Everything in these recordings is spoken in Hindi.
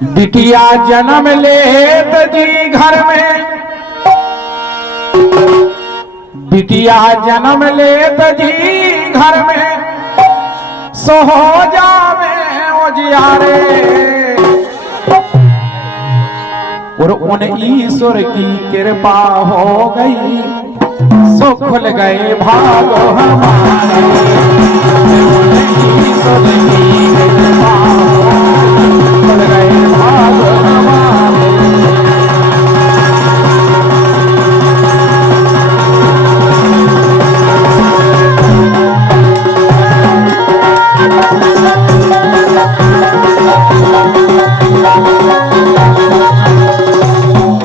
बिटिया जन्म लेत जी घर में, बिटिया जन्म लेत जी घर में, सो हो जावे उजियारे। और उन ईश्वर की कृपा हो गई, सो खुल गए भाग हमारे। ईश्वर की कृपा हो गई, खुल गए भाग हमारे।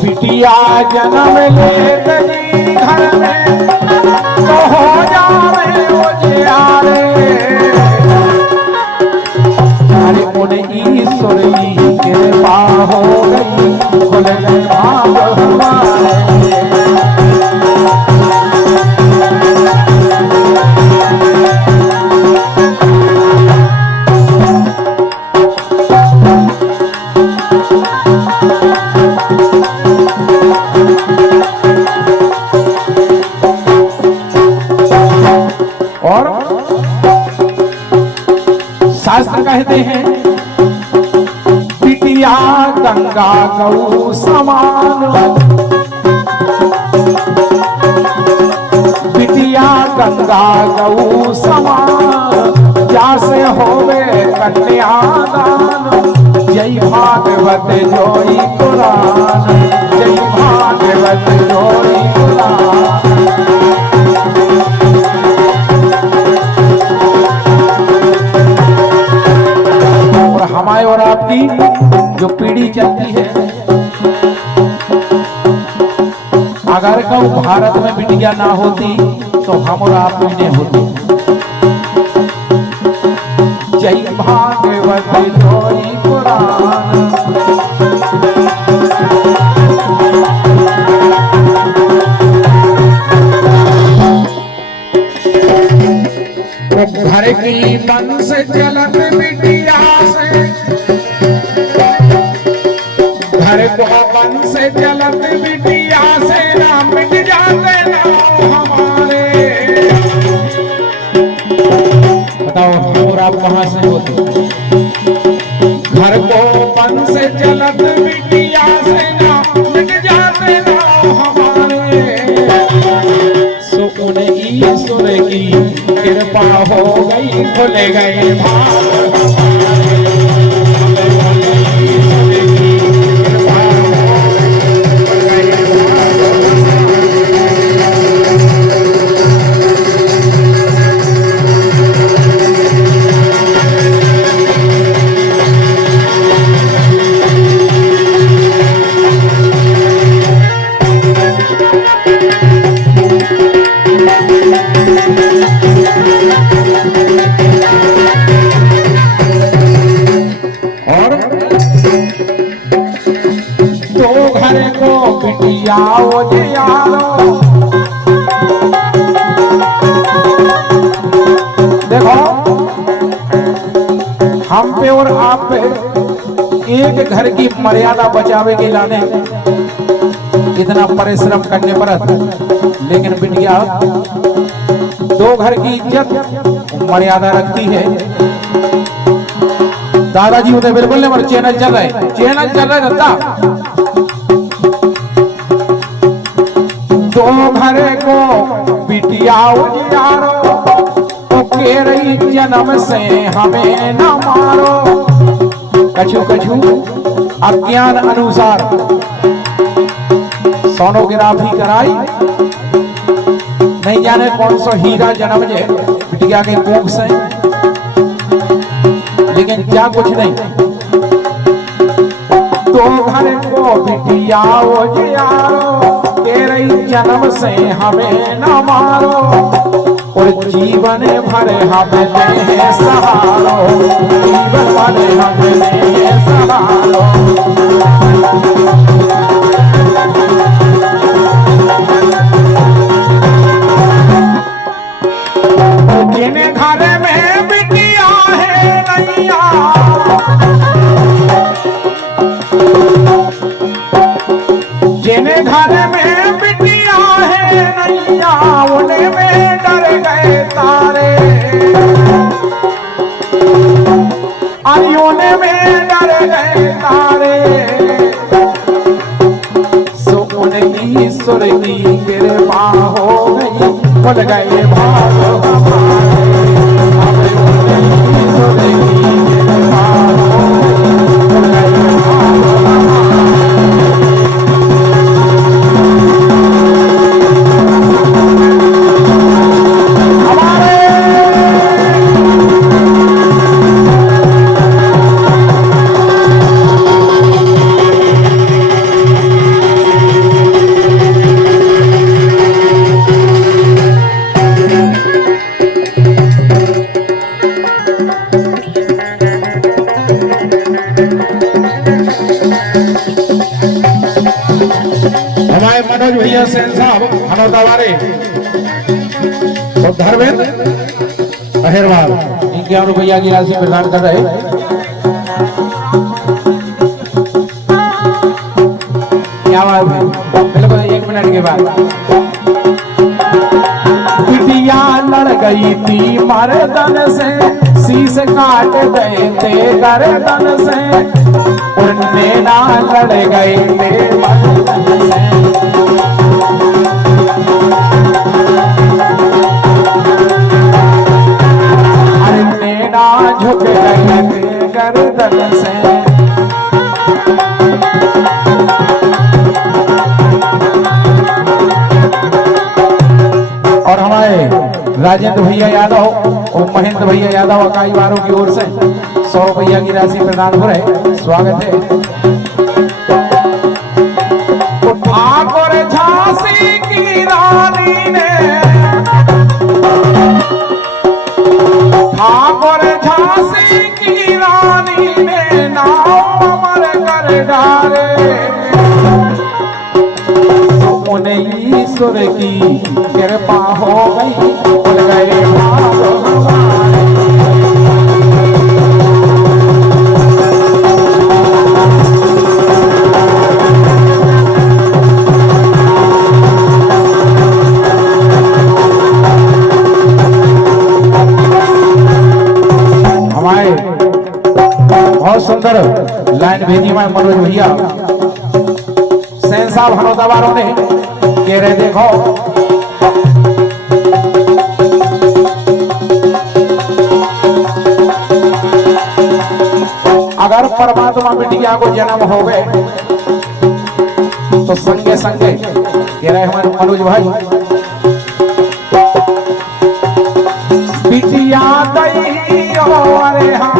बिटिया जन्म लेत जी घर में, तो हो जावे उजियारे। अरे उन ईश्वर की कृपा हो गई, खुल गए भाग हमारे। और शास्त्र कहते हैं, बिटिया गंगा गौ समान, बिटिया गंगा गौ समान, जैसे होवे कन्यादान। जय भागवत जोई पुराण, जय भागवत जोई पुराण। हमारे और आपकी जो पीढ़ी चलती है, अगर कहूँ भारत में बिटिया ना होती तो हम और आप भी नहीं होती। जय भागवत जोई पुराण। घर की वंश चलत बिटिया से, घर को वंश चलत बिटिया से, ना मिट जाते नाम हमारे। बताओ हम और आप कहाँ से होते? घर को वंश चलत बिटिया से, ना मिट जाते नाम हमारे। सो उन ईश्वर की कृपा हो गई, खुल गए भाग हमारे। बिटिया उजियारो, देखो हम पे और आप पे एक घर की मर्यादा बचावे के लाने इतना परिश्रम करने पड़त, लेकिन बिटिया दो घर की इज्जत मर्यादा रखती है। दादाजी उन्हें बिल्कुल नहीं, मगर चैनल चल रहे रहता। दो घर को बिटिया उजियारो, तो के रही जन्म से हमें न मारो। कछु कछु अज्ञान अनुसार सोनोग्राफी कराई, नहीं जाने कौन सा हीरा जन्म जे बिटिया के कोख से, लेकिन क्या कुछ नहीं। दो घर को बिटिया उजियारो, तेरे जन्म से हमें न मारो। और जीवन भर हमें दे सहारो, जीवन भर हमें दे सहारो। जिन घर में बिटिया है नैया, मारियों ने में डर गए तारे सो उनकी ईश्वर की कृपा हो गई खुल गए भाग हमारे ईश्वर की कृपा हो गई खुल गए भाग हमारे मनोज भैया सेन साहब हनौता वाले और धर्मेंद्र अहिरवाल 51 रुपया की राशि प्रदान कर रहे। क्या बात है, बिल्कुल 1 मिनट के बाद बिटिया लड़ गई थी मर्दन से शीश काट गए थे गर्दन से उड़ने ना लड़ गए थे मर्दन से अरे ना झुक गए थे गर्दन से और हमारे राजेंद्र भैया यादव और महेंद्र भैया यादव अकाई वालों की ओर से 100 रुपया की राशि प्रदान हो रहे। स्वागत है। ठाकुर झांसी की रानी ने ठाकुर झांसी की रानी ने नाम अमर कर डाले उन्हें ईश्वर की कृपा हो गई खुल गए भाग हमारे बहुत सुंदर लाइन भेजी हमारे मनोज भैया सेन साहब हनौता वालों ने कह रहे देखो अगर परमात्मा बिटिया को जन्म हो गए तो संगे संगे कह रहे हमारे मनोज भाई बिटिया दई अरे हाँ